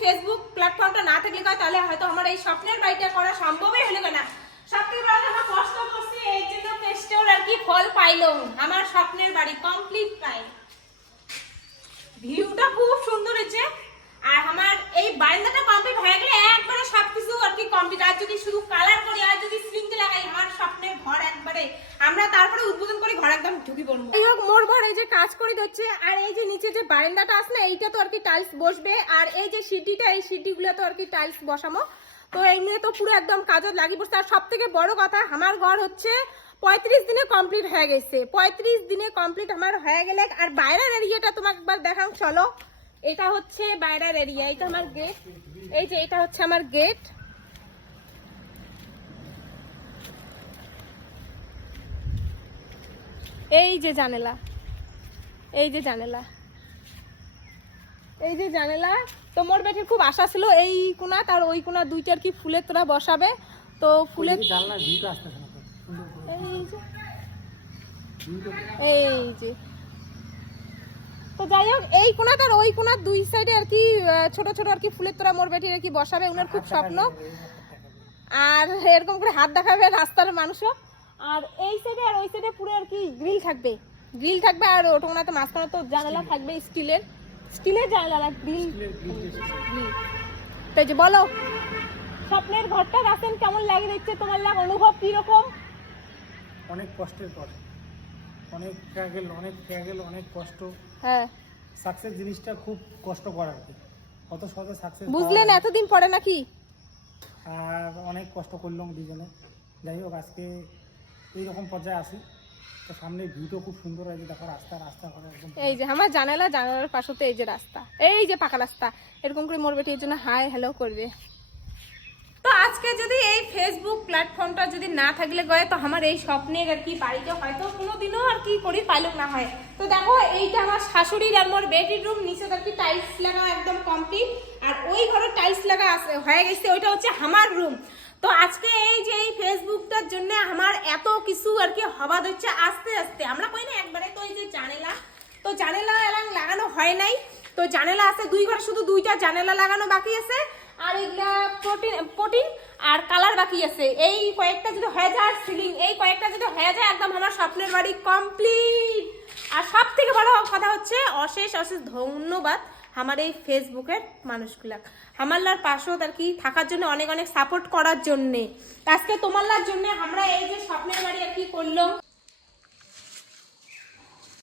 Facebook প্ল্যাটফর্মটা না থাকলে কয়, তাহলে হয়তো আমার এই স্বপ্নের বাড়িটা করা সম্ভবই হলো না। সবথেকে বড় আমার কষ্ট করছি এই জন্য কেষ্টর আর কি ফল পাইলো। আমার স্বপ্নের বাড়ি কমপ্লিট পাই ভিউটা খুব সুন্দর হয়েছে। আর আমার এই বারান্দাটা কমপ্লিট হয়ে গেলে একবারে সবকিছু আর কি কমপ্লিট আর যদি শুধু কালার করি আর যদি সিলিংতে লাগাই আমার স্বপ্নের ঘর একবারে আমরা তারপরে উদ্বোধন করে ঘর একদম ঢুকি পড়ব। এই হোক, মোর ঘর এই যে কাজ করে দিচ্ছে আর এই যে নিচে যে বারান্দাটা আছে না, এইটা তো আর কি টাইলস বসবে, আর এই যে সিটিটা এই সিটিগুলো তো আর কি টাইলস বসামো। তো এই নিয়ে তো পুরো একদম কাজত লাগি পড়ছে। আর সব থেকে বড় কথা, আমার ঘর হচ্ছে পঁয়ত্রিশ দিনে কমপ্লিট হয়ে গেছে। পঁয়ত্রিশ দিনে কমপ্লিট আমার হয়ে গেলে, আর বাইরের এরিয়াটা তোমাকে একবার দেখাম চলো। এটা হচ্ছে বাইরের এরিয়া এটা আমার গেট এই যে এটা হচ্ছে আমার গেট এই যে জানেলা। এই যে জানেলা। এই যে জানেলা তো মোর বেটির খুব আশা ছিল এই কোনা তার ওই কোনা দুইটার কি ফুলের তোরা বসাবে। তো ফুলের। এই যে। তো যাই হোক এই কোনাটা আর ওই কোনার দুই সাইডে আর কি ছোট ছোট আর কি ফুলের তোরা মোর বেটির আর কি বসাবে ওনার খুব স্বপ্ন। আর এরকম করে হাত দেখাবে রাস্তার মানুষও। আর এই সাইডে আর ওই সাইডে পুরো আর কি গ্রিল থাকবে। গ্রিল থাকবে আর ওটা ওনাতে মাঝখানে তো জানালা থাকবে স্টিলের স্টিলের জানালা গ্রিল তো এই যে বলো স্বপ্নের ঘরটা আছেন কেমন লাগে দেখছে তোমার লাগ অনুভব কীরকম? অনেক কষ্টের পর। অনেক ট্র্যাগেল অনেক ট্র্যাগেল অনেক কষ্ট। হ্যাঁ। সাকসেস জিনিসটা খুব কষ্ট করা আর কি। অত সহজে সাকসেস বুঝলেন এতদিন পরে নাকি? আর অনেক কষ্ট করলাম দুজনে। যাই হোক আজকে এইরকম পর্যায়ে আসি। তো সামনে ভিউটা খুব সুন্দর আছে দেখো রাস্তা রাস্তা করে এই যে আমার জানালা, জানালার পাশে এই যে রাস্তা। এই যে পাকা রাস্তা। এরকম করে মোর বেটি এর জন্য হাই, হ্যালো করবে। তো আজকে যদি এই ফেসবুক প্ল্যাটফর্মটা যদি না থাকলে গয়ে তো আমার এই স্বপ্নের আর কি বাড়িতে হয়তো কোনোদিনও আর কি করি পাইলক না হয়। তো দেখো, এইটা আমার শাশুড়ির আর মোর বেটির রুম নিচে আর কি টাইলস লাগা একদম কমপ্লিট আর ওই ঘরে টাইলস লাগা আছে, হয়ে গেছে। ওইটা হচ্ছে আমার রুম তো আজকে এই যে এই ফেসবুকটার জন্য আমার এত কিছু আর কি হওয়া হচ্ছে আস্তে আস্তে। আমরা কই না একবারে তো এই যে জানেলা। তো জানেলা এলাম লাগানো হয় নাই। তো জানেলা আছে দুই ঘরে, শুধু দুইটা জানেলা লাগানো বাকি আছে। আর এগুলা প্রোটিন প্রোটিন আর কালার বাকি আছে। এই কয়েকটা যদি হয়ে যায় সিলিং এই কয়েকটা যদি হয়ে যায় একদম আমার স্বপ্নের বাড়ি কমপ্লিট আর সব থেকে বড় কথা হচ্ছে, অশেষ অশেষ ধন্যবাদ। আমার এই ফেসবুকের মানুষগুলা। হামাল্লার পাশেও তার কি থাকার জন্য অনেক অনেক সাপোর্ট করার জন্যে। আজকে তোমাল্লার জন্য আমরা এই যে স্বপ্নের বাড়ি আর কি করলাম।